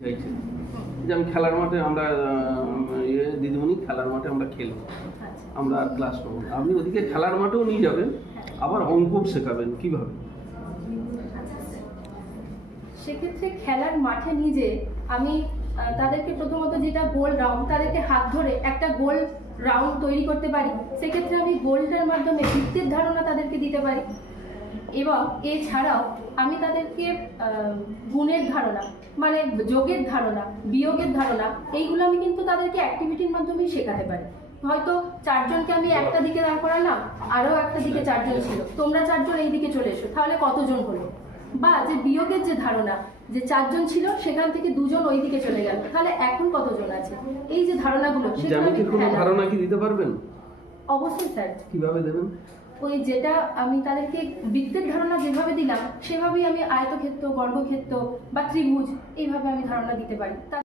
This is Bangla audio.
চাইছেন যে আমি খেলার মাঠে আমরা দিদিমণি খেলার মাঠে আমরা খেলবো, আমরা আর ক্লাস করবো। আপনি ওদিকে খেলার মাঠেও নিয়ে যাবেন, আবার অঙ্কও শেখাবেন, কিভাবে? সেক্ষেত্রে খেলার মাঠে নিজে আমি তাদেরকে প্রথমত যেটা গোল রাউন্ড, তাদেরকে হাত ধরে একটা গোল রাউন্ড তৈরি করতে পারি। সেক্ষেত্রে আমি গোলটার মাধ্যমে বৃত্তের ধারণা তাদেরকে দিতে পারি, এবং এছাড়াও আমি তাদেরকে গুণের ধারণা মানে যোগের ধারণা, বিয়োগের ধারণা, এইগুলো আমি কিন্তু তাদেরকে অ্যাক্টিভিটির মাধ্যমেই শেখাতে পারি। হয়তো চারজনকে আমি একটা দিকে দাঁড় করালাম, আরও একটা দিকে চারজন ছিল, তোমরা চারজন এই দিকে চলে এসো, তাহলে কতজন হলো? বা যে বিয়োগের যে ধারণা, যে চারজন ছিল সেখান থেকে দুজন ওই দিকে চলে গেল, তাহলে এখন কতজন আছে? এই যে ধারণাগুলো, জ্যামিতির কোনো ধারণা কি দিতে পারবেন? অবশ্যই স্যার। কিভাবে দেবেন? ওই যেটা আমি তাদেরকে বৃত্তের ধারণা যেভাবে দিলাম, সেভাবেই আমি আয়তক্ষেত্র, বর্গক্ষেত্র বা ত্রিভুজ এইভাবে আমি ধারণা দিতে পারি।